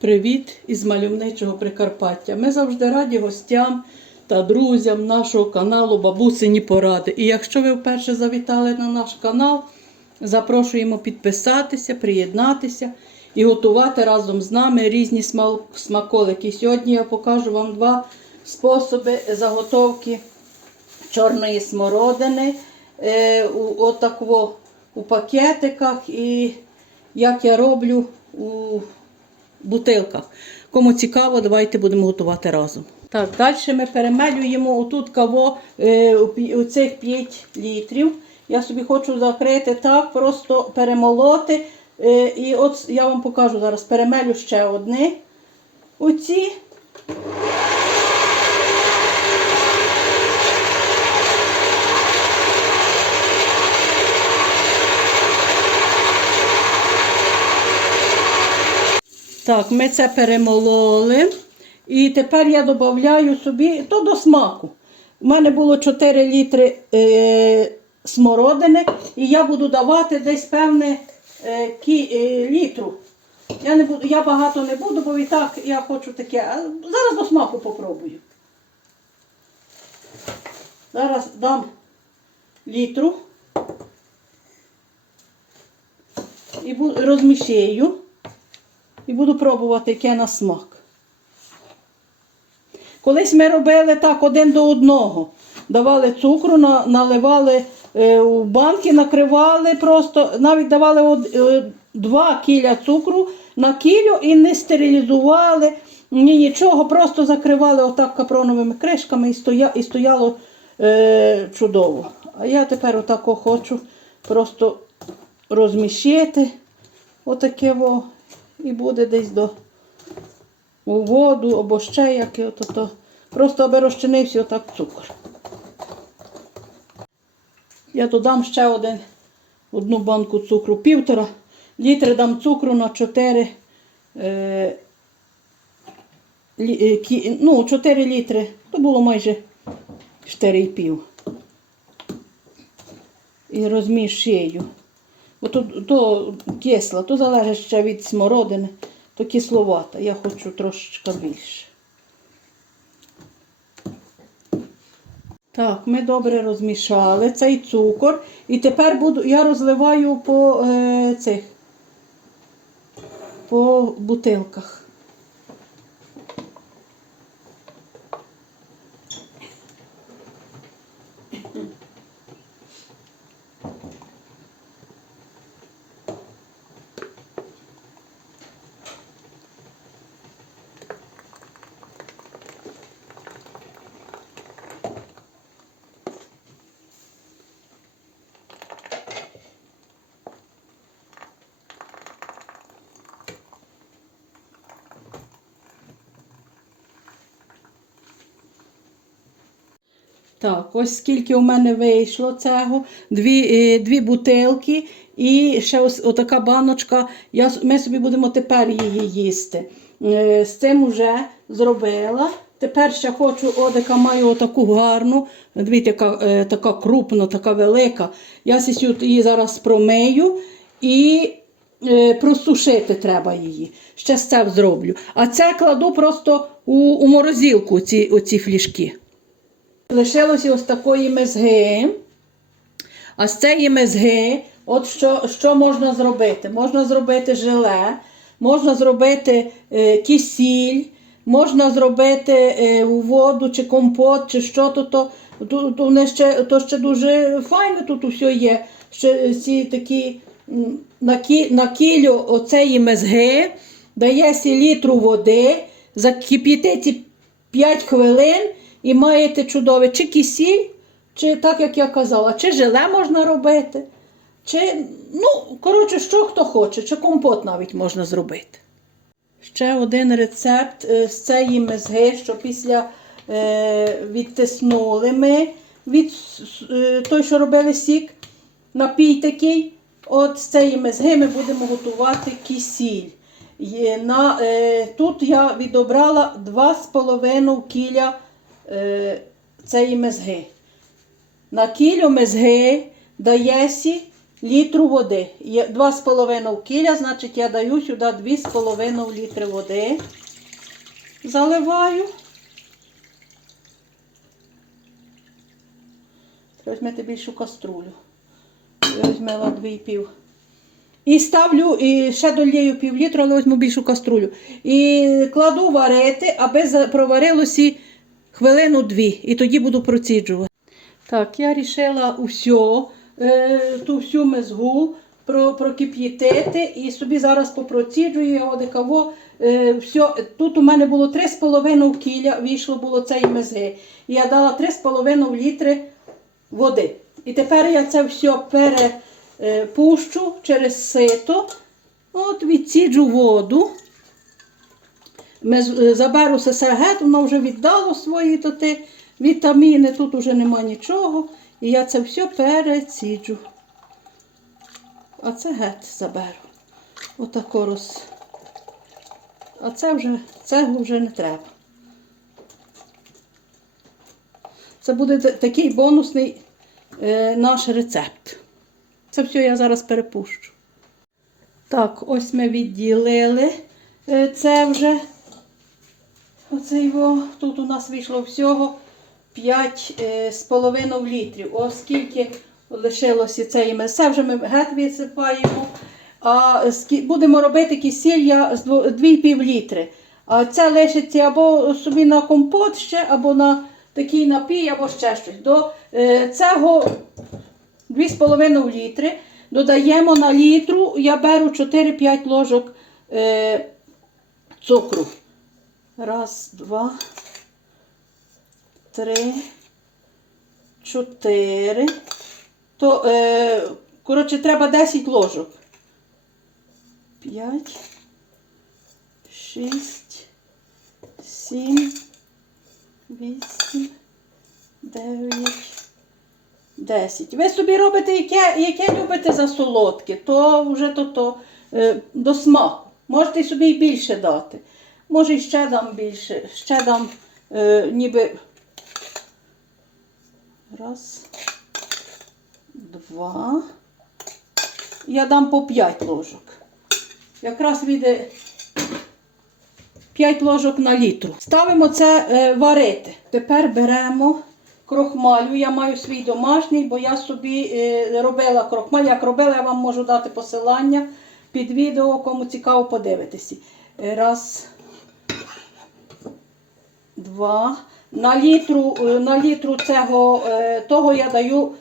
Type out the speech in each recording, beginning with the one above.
Привіт із мальовничого Прикарпаття. Ми завжди раді гостям та друзям нашого каналу Бабусині Поради. І якщо ви вперше завітали на наш канал, запрошуємо підписатися, приєднатися і готувати разом з нами різні смаколики. Сьогодні я покажу вам два способи заготовки чорної смородини е, у, отако, у пакетиках і як я роблю у бутилках. Кому цікаво, давайте будемо готувати разом. Так, далі ми перемелюємо отут каво е, у цих 5 літрів. Я собі хочу закрити так, просто перемолоти. Е, і от я вам покажу зараз, перемелю ще одне. Оці. Так, ми це перемололи. І тепер я додаю собі то до смаку. У мене було 4 літри е, смородини, і я буду давати десь певне е, кі, е, літру. Я, не буду, я багато не буду, бо і так я хочу таке. А зараз до смаку попробую. Зараз дам літру і розмішаю. І буду пробувати, яке на смак. Колись ми робили так один до одного. Давали цукру, наливали е, у банки, накривали просто, навіть давали е, два кіля цукру на кілю і не стерилізували, ні нічого, просто закривали отак капроновими кришками і, стоя, і стояло е, чудово. А я тепер отако хочу просто розміщити отаке во, і буде десь до у воду або ще яке ото то. Просто аби розчинився отак цукор. Я додам ще один, одну банку цукру, півтора літри дам цукру на 4, е, е, кі, ну, 4 літри. То було майже 4,5. І розмішую. Бо то, то кисла, то залежить ще від смородини, то кисловата. Я хочу трошечки більше. Так, ми добре розмішали цей цукор. І тепер буду, я розливаю по е, цих по бутилках. Так, ось скільки у мене вийшло цього. Дві, е, дві бутилки і ще ось отака баночка. Я, ми собі будемо тепер її їсти. Е, З цим вже зробила. Тепер ще хочу, одика маю отаку гарну. Дивіться, яка е, така крупна, така велика. Я сісю її зараз промию і просушити треба її. Ще з це зроблю. А це кладу просто у, у морозилку, ці, оці флішки. Лишилося ось такої мезги. А з цієї мезги, от що, що можна зробити? Можна зробити желе, можна зробити е, кисіль, можна зробити е, воду чи компот, чи що то, то, то, то, вони ще, то ще дуже файно тут усе є. Ще ці такі на, кі, на кілю оцеї мезги дається літру води, закип'ятите 5 хвилин і маєте чудове чи кисіль, чи так як я казала, чи желе можна робити, чи, ну, коротше, що хто хоче, чи компот навіть можна зробити. Ще один рецепт е, з цієї мезги, що після е, відтиснули ми від е, той, що робили сік, напій такий. От з цієї мезги ми будемо готувати кисіль. Є на, е, тут я відобрала 2,5 кіля цієї мезги. На кілю мезги даєсі літру води. Є 2,5 кіля, значить я даю сюди 2,5 літри води. Заливаю. Візьмете більшу каструлю. Я візьмела 2,5. І ставлю, і ще долію пів літру, але візьму більшу каструлю. І кладу варити, аби проварилося хвилину дві. І тоді буду проціджувати. Так, я вирішила усьо, е, ту всю мезгу про, прокип'ятити і собі зараз попроціджую його декаво. Е, все. Тут у мене було 3,5 кіля, вийшло було цієї мезги. І я дала 3,5 літри води. І тепер я це все перепущу через сито. От відсіджу воду. Е, Заберу сесергет, воно вже віддало свої тоти вітаміни, тут вже нема нічого. І я це все переціджу. А це гет заберу. Отако роз. А це вже, цього вже не треба. Це буде такий бонусний е, наш рецепт. Це все я зараз перепущу. Так, ось ми відділили е, це вже. Оце його. Тут у нас вийшло всього 5,5 літрів. Оскільки лишилося цієї месе, вже ми гет висипаємо. А будемо робити кисіль я з 2,5 літри. А це лишиться або собі на компот ще, або на такий напій, або ще щось. До е, цього 2,5 літри. Додаємо на літру, я беру 4-5 ложок е, цукру. Раз, два, три, чотири. То, е, коротше, треба 10 ложок. П'ять, шість, сім, вісім, дев'ять. 10. Ви собі робите, яке, яке любите за солодке, то вже то, то е, до смаку. Можете собі і більше дати. Може, ще дам більше. Ще дам е, ніби. Раз. Два. Я дам по 5 ложок. Якраз вийде 5 ложок на літру. Ставимо це е, варити. Тепер беремо крохмалю. Я маю свій домашній, бо я собі е, робила крохмаль. Як робила, я вам можу дати посилання під відео, кому цікаво подивитися. Е, Раз, два. На літру, е, на літру цього, е, того я даю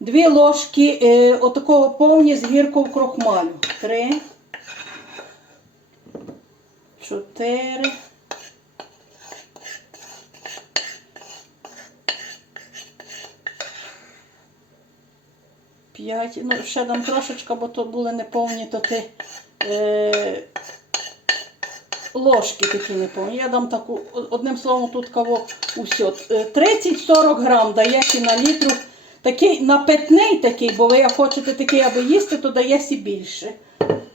дві ложки е, отакого повні з гіркою крохмалю. Три. Чотири. П'ять. Ну, ще дам трошечка, бо то були неповні, то ти ложки такі неповні. Я дам таку, одним словом, тут кого усе. 30-40 грам даєте на літру. Такий напитний такий, бо ви як хочете такий аби їсти, то даєте більше.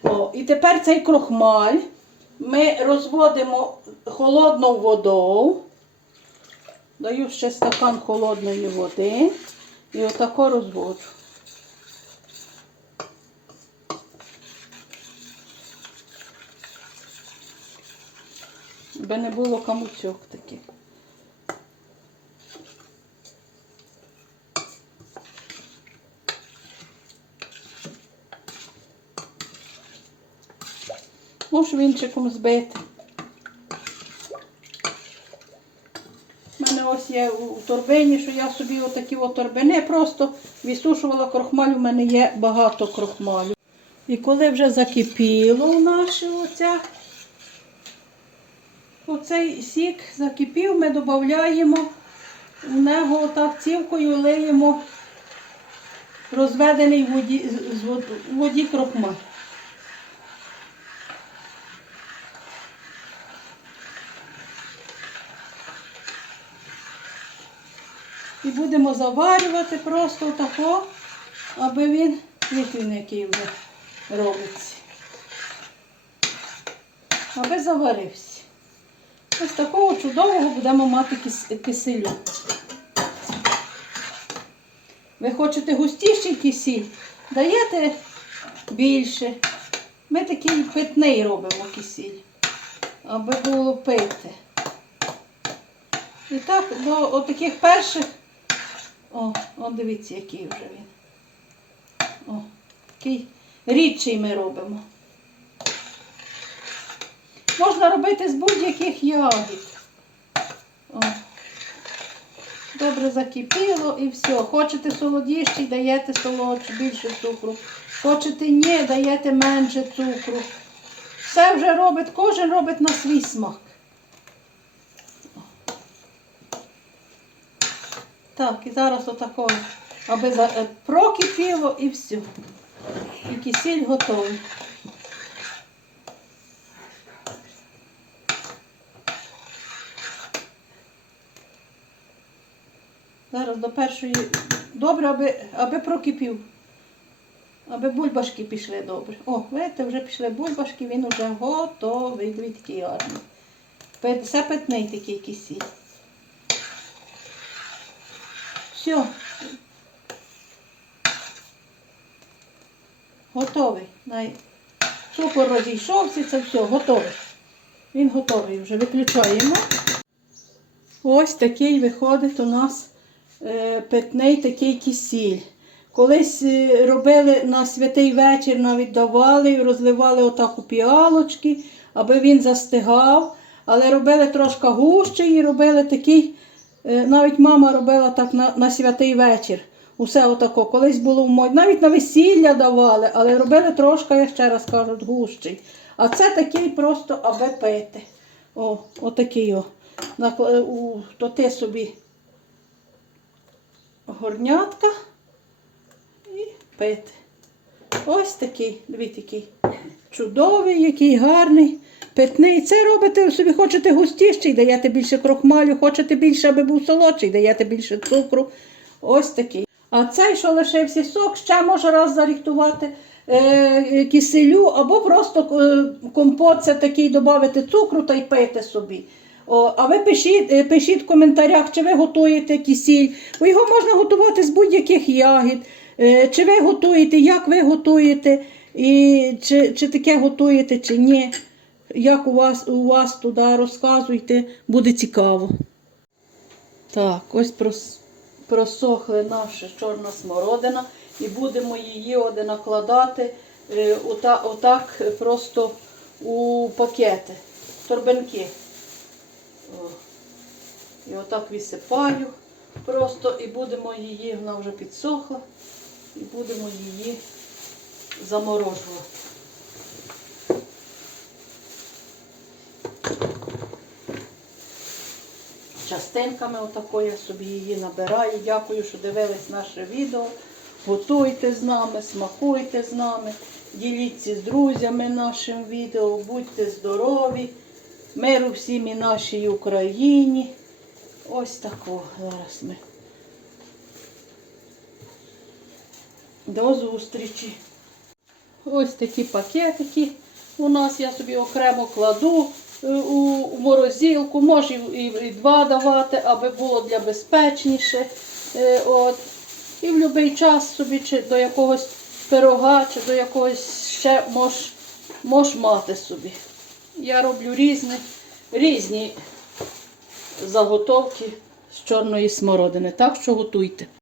О, і тепер цей крохмаль ми розводимо холодною водою. Даю ще стакан холодної води і отако розводжу. Би не було камучок таких. Можеш вінчиком збити. У мене ось є у торбині, що я собі отакі от торбини просто відсушувала крохмаль, у мене є багато крохмалю. І коли вже закипіло наше оця, оцей сік закипів, ми додаємо у нього отак цівкою лиємо розведений в воді, в воді крохмаль. І будемо заварювати просто тако, аби він, він який вже робиться. Аби заварився. Ось такого чудового будемо мати кис- киселю. Ви хочете густіший кисіль, даєте більше. Ми такий питний робимо кисіль, аби було пити. І так до отаких перших. О, о, дивіться, який вже він. О, такий рідший ми робимо. Можна робити з будь-яких ягід. О. Добре закипіло і все. Хочете солодіший, даєте солодше, більше цукру. Хочете ні, даєте менше цукру. Все вже робить, кожен робить на свій смак. Так, і зараз отако, аби е, прокипіло і все. І кисіль готовий. Зараз до першої. Добре, аби, аби прокипів. Аби бульбашки пішли добре. О, видите, вже пішли бульбашки, він вже готовий. Дивіться, гарний. Пит- питний такий кисіль. Все. Готовий. Най- Цукор розійшовся, це все, готовий. Він готовий вже. Виключаємо. Ось такий виходить у нас питний такий кисіль. Колись е, робили на святий вечір, навіть давали, розливали отак у піалочки, аби він застигав. Але робили трошки гуще і робили такий, е, навіть мама робила так на, на святий вечір. Усе отако. Колись було в моді. Навіть на весілля давали, але робили трошки, я ще раз кажу, гущий. А це такий просто аби пити. О, отакий о. То ти собі горнятка і пити. Ось такий, дивіться, який чудовий, який гарний, питний. Це робите собі, хочете густіший, даєте більше крохмалю, хочете більше, аби був солодший, даєте більше цукру. Ось такий. А цей, що лишився сок, ще може раз заріхтувати е, киселю, або просто е, компот це такий додати цукру та й пити собі. О, а ви пишіть, е, пишіть в коментарях, чи ви готуєте кисіль, бо його можна готувати з будь-яких ягід. Е, Чи ви готуєте, як ви готуєте, і чи, чи таке готуєте, чи ні. Як у вас, у вас туди розказуйте, буде цікаво. Так, ось прос, просохли наша чорна смородина і будемо її оде накладати е, ота, отак просто у пакети, торбинки. І отак висипаю просто і будемо її, вона вже підсохла, і будемо її заморожувати. Частинками отако я собі її набираю. Дякую, що дивились наше відео. Готуйте з нами, смакуйте з нами, діліться з друзями нашим відео, будьте здорові, миру всім і нашій Україні. Ось тако зараз ми. До зустрічі. Ось такі пакетики у нас я собі окремо кладу е, у, морозилку, можу і два давати, аби було для безпечніше. Е, От. І в будь-який час собі чи до якогось пирога, чи до якогось ще мож, мож мати собі. Я роблю різні, різні заготовки з чорної смородини. Так що готуйте.